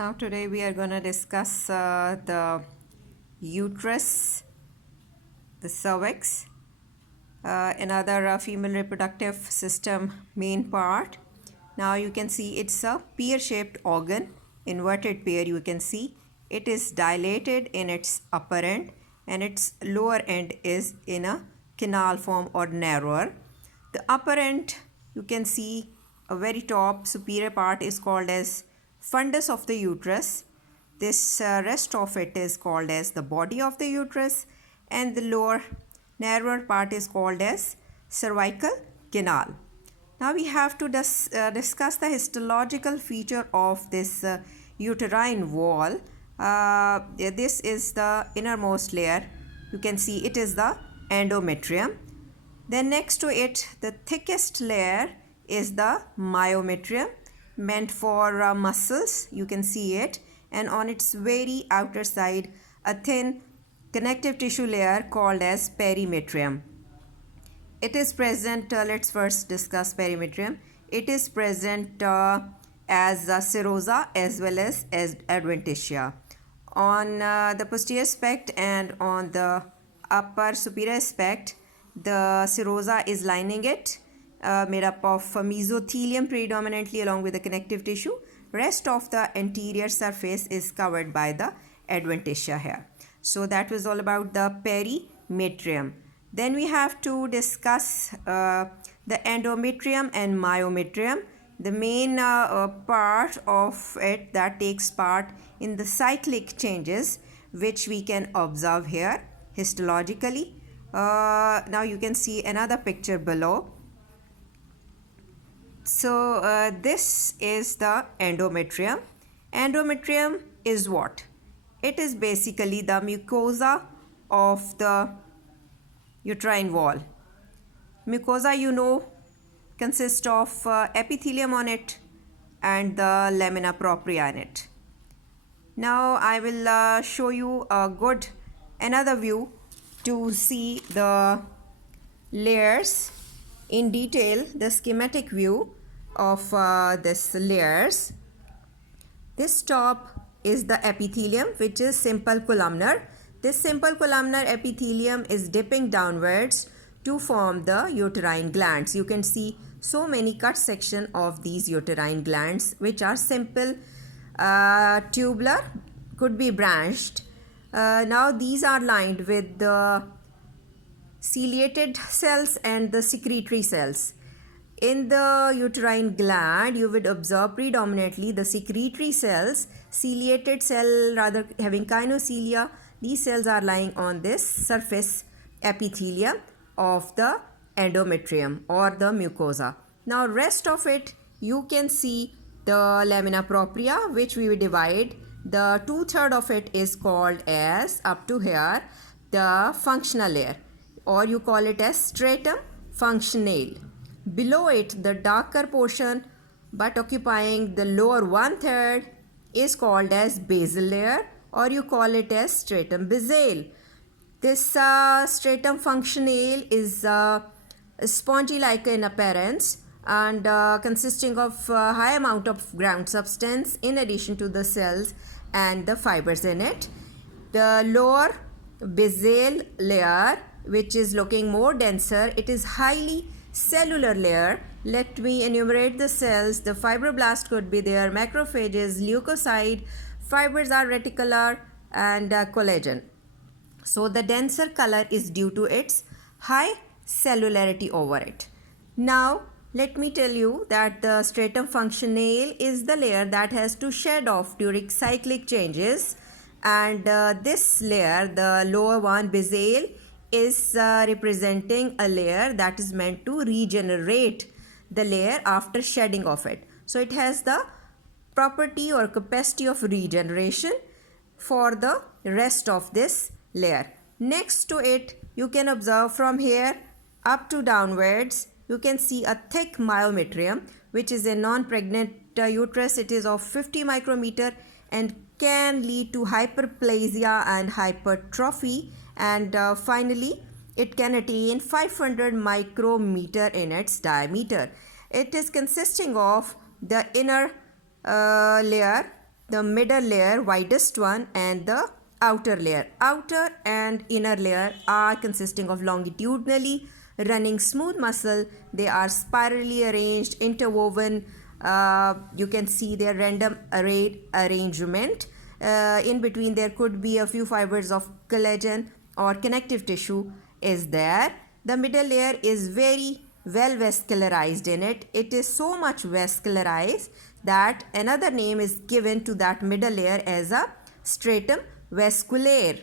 Now today we are going to discuss the uterus, the cervix, another female reproductive system main part. Now you can see it's a pear-shaped organ, inverted pear. You can see it is dilated in its upper end and its lower end is in a canal form or narrower. The upper end, you can see a very top superior part is called as fundus of the uterus. This rest of it is called as the body of the uterus, and the lower narrower part is called as cervical canal. Now we have to discuss the histological feature of this uterine wall. This is the innermost layer. You can see it is the endometrium. Then next to it, the thickest layer is the myometrium, meant for muscles. You can see it, and on its very outer side a thin connective tissue layer called as perimetrium. It is present, let's first discuss perimetrium. It is present as serosa as well as adventitia. On the posterior aspect and on the upper superior aspect, the serosa is lining it, made up of mesothelium predominantly along with the connective tissue. Rest of the anterior surface is covered by the adventitia here. So that was all about the perimetrium. Then we have to discuss the endometrium and myometrium, the main part of it that takes part in the cyclic changes which we can observe here histologically. Now you can see another picture below. So this is the endometrium. Endometrium is what? It is basically the mucosa of the uterine wall. Mucosa, you know, consists of epithelium on it and the lamina propria in it. Now I will show you another view to see the layers in detail, the schematic view of this layers. This top is the epithelium, which is simple columnar. This simple columnar epithelium is dipping downwards to form the uterine glands. You can see so many cut section of these uterine glands, which are simple, tubular, could be branched. Now these are lined with the ciliated cells and the secretory cells. In the uterine gland, you would observe predominantly the secretory cells, ciliated cell rather having gynoecilia. These cells are lying on this surface epithelium of the endometrium or the mucosa. Now rest of it, you can see the lamina propria, which we will divide. The 2/3 of it is called as, up to here, the functional layer, or you call it as stratum functional. Below it, the darker portion but occupying the lower 1/3 is called as basal layer, or you call it as stratum basal. This stratum functional is spongy-like in appearance and consisting of high amount of ground substance in addition to the cells and the fibers in it. The lower basal layer, which is looking more denser, it is highly cellular layer. Let me enumerate the cells. The fibroblast could be there, macrophages, leukocyte, fibers are reticular, and collagen. So the denser color is due to its high cellularity over it. Now let me tell you that the stratum functional is the layer that has to shed off during cyclic changes, and this layer, the lower one, basal, is representing a layer that is meant to regenerate the layer after shedding of it. So it has the property or capacity of regeneration for the rest of this layer. Next to it, you can observe from here up to downwards, you can see a thick myometrium, which is a non-pregnant uterus. It is of 50 micrometer and can lead to hyperplasia and hypertrophy, and finally it can attain 500 micrometer in its diameter. It is consisting of the inner layer the middle layer, widest one, and the outer layer. Outer and inner layer are consisting of longitudinally running smooth muscle. They are spirally arranged, interwoven. You can see their random arrangement. In between there could be a few fibers of collagen or connective tissue is there. The middle layer is very well vascularized in it. It is so much vascularized that another name is given to that middle layer as a stratum vasculaire.